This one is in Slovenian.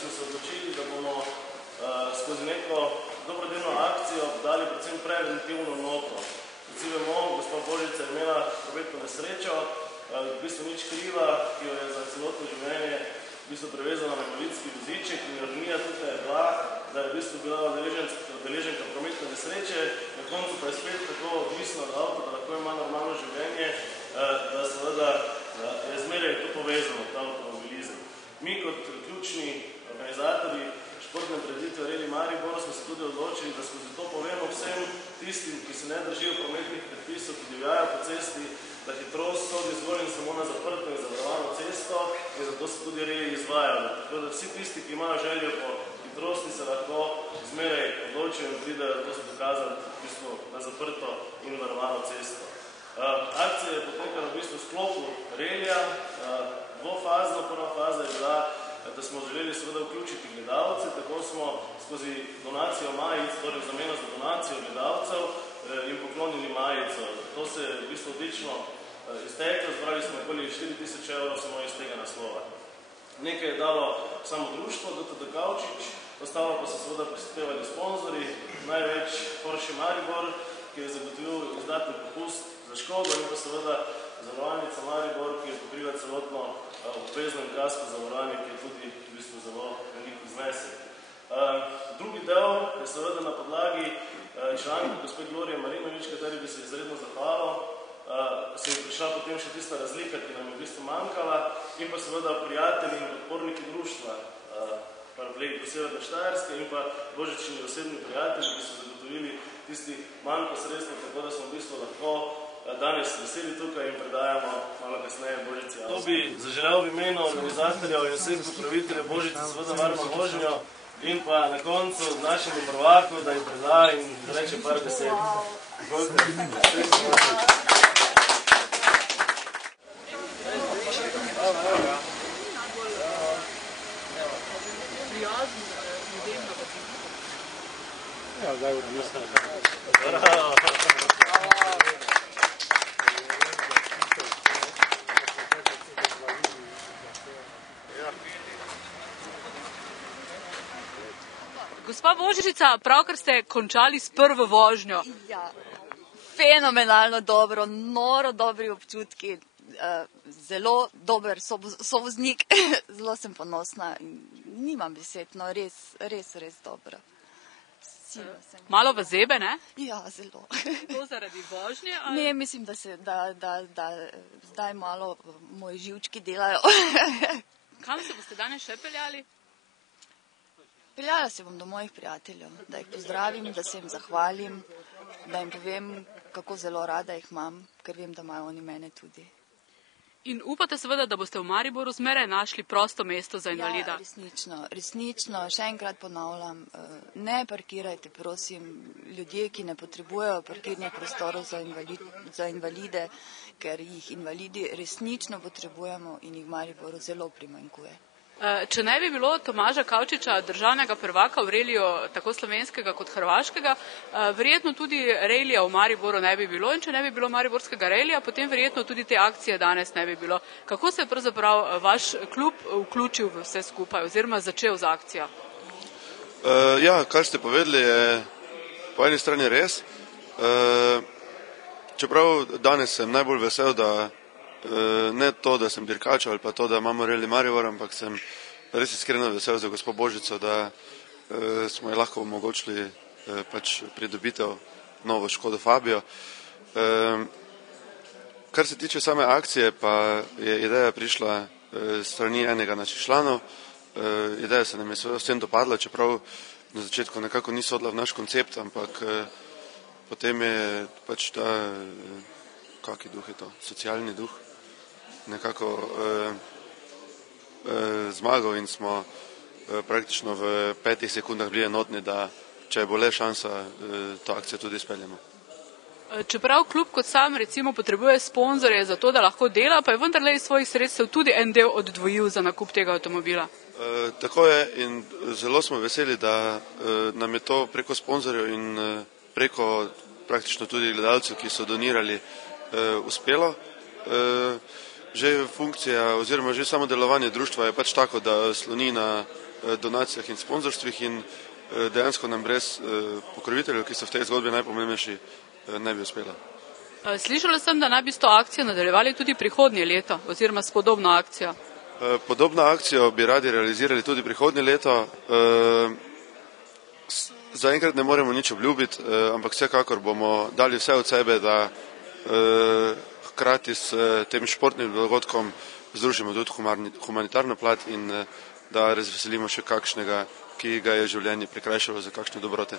smo se odločili, da bomo skozi neko dobrodelno akcijo dali predvsem preventivno noto. Vsi vemo, gospa Božica je imela prometno nesrečo, v bistvu nič kriva, ki jo je za celotno življenje v bistvu prevezana na invalidski voziček in ironija tukaj je bila, da je v bistvu bila udeleženka prometne nesreče, na koncu pa je spet tako odvisna od avta, da lahko ima normalno življenje, da seveda je zmeraj to povezano, ta avtomobilizem. Mi kot ključni organizatorji športne prireditve Reli Maribor smo se tudi odločili, da skozi to povemo vsem tistim, ki se ne držijo prometnih predpisov, ki divjajo po cesti, da hitrost sodi zgolj in samo na zaprto in zavarovano cesto in zato se tudi reji izvajajo. Tako da vsi tisti, ki imajo željo po hitrosti, se lahko zmeraj odločijo in pridejo, da to se dokazali v bistvu na zaprto in varovano cesto. Akcija je potekala v bistvu v sklopu relija, dvofazno. Prva faza je bila, da smo želeli seveda vključiti gledalce, tako smo skozi donacijo majic, torej v zameno za donacijo gledalcev, jim poklonili majico. To se je v bistvu odlično izteklo, zbrali smo okoli 4000 evrov samo iz tega naslova. Nekaj je dalo samo društvo, DTD Kavčič, ostalo pa so seveda prispevali sponzori, največ Porsche Maribor, ki je zagotovil izdatni popust za škodo in pa seveda zavarovalnica Maribor, ki je pokrila celotno obvezno in kasko zavarovanje, ki je tudi v bistvu zelo veliko znesek. Drugi del je seveda na podlagi članka gospe Glorije Marinovič, kateri bi se izredno zahvalil, se je prišla potem še tista razlika, ki nam je v bistvu manjkala, in pa seveda prijatelji in podporniki društva, paraplegiki Severne Štajerske in pa božični osebni prijatelji, ki so zagotovili tisti manjko sredstvo, tako da smo v bistvu lahko danes veseli tukaj in predajamo malo kasneje Božici. To bi zaželel v imenu organizatorjev in vseh pokroviteljev Božice seveda varno vožnjo in pa na koncu našemu prvaku, da jim preda in reče par besed. Ja, zdaj mislim. Gospa Božica, pravkar ste končali s prvo vožnjo. Ja, fenomenalno dobro, noro dobri občutki, zelo dober sovoznik, zelo sem ponosna in nimam besed, no res dobro. Malo v zebe, ne? Ja, zelo. To zaradi vožnje? Ali? Ne, mislim, da zdaj malo moji živčki delajo. Kam se boste danes še peljali? Peljala se bom do mojih prijateljev, da jih pozdravim, da se jim zahvalim, da jim povem, kako zelo rada jih imam, ker vem, da imajo oni mene tudi. In upate seveda, da boste v Mariboru zmeraj našli prosto mesto za invalida? Ja, resnično, še enkrat ponavljam, ne parkirajte, prosim, ljudje, ki ne potrebujejo parkirnih prostorov za invalide, ker jih invalidi resnično potrebujemo in jih v Mariboru zelo primanjkuje. Če ne bi bilo Tomaža Kavčiča, državnega prvaka v reliju, tako slovenskega kot hrvaškega, verjetno tudi relija v Mariboru ne bi bilo in če ne bi bilo mariborskega relija, potem verjetno tudi te akcije danes ne bi bilo. Kako se je pravzaprav vaš klub vključil v vse skupaj oziroma začel z akcijo? Ja, kar ste povedali, je po eni strani res. Čeprav danes sem najbolj vesel, da ne to, da sem dirkač ali pa to, da imamo Reli Maribor, ampak sem res iskreno vesel za gospo Božico, da smo ji lahko omogočili pač pridobitev novo Škodo Fabio. Kar se tiče same akcije, pa je ideja prišla strani enega naših članov. Ideja se nam je vsem dopadla, čeprav na začetku nekako ni sodila v naš koncept, ampak potem je pač ta, kaki duh je to, socialni duh, nekako zmagal in smo praktično v 5 sekundah bili enotni, da če bo le šansa, to akcijo tudi izpeljemo. Čeprav klub kot sam recimo potrebuje sponzorje za to, da lahko dela, pa je vendarle iz svojih sredstev tudi en del oddvojil za nakup tega avtomobila. Tako je in zelo smo veseli, da nam je to preko sponzorjev in preko praktično tudi gledalcev, ki so donirali, uspelo. že funkcija oziroma že samo delovanje društva je pač tako, da sloni na donacijah in sponzorstvih in dejansko nam brez pokroviteljev, ki so v tej zgodbi najpomembnejši, ne bi uspela. Slišala sem, da naj bi s to akcijo nadaljevali tudi prihodnje leto oziroma s podobno akcijo. Podobno akcijo bi radi realizirali tudi prihodnje leto. Zaenkrat ne moremo nič obljubiti, ampak vsekakor bomo dali vse od sebe, da hkrati s tem športnim dogodkom združimo tudi humanitarno plat in da razveselimo še kakšnega, ki ga je življenje prikrajšalo za kakšne dobrote.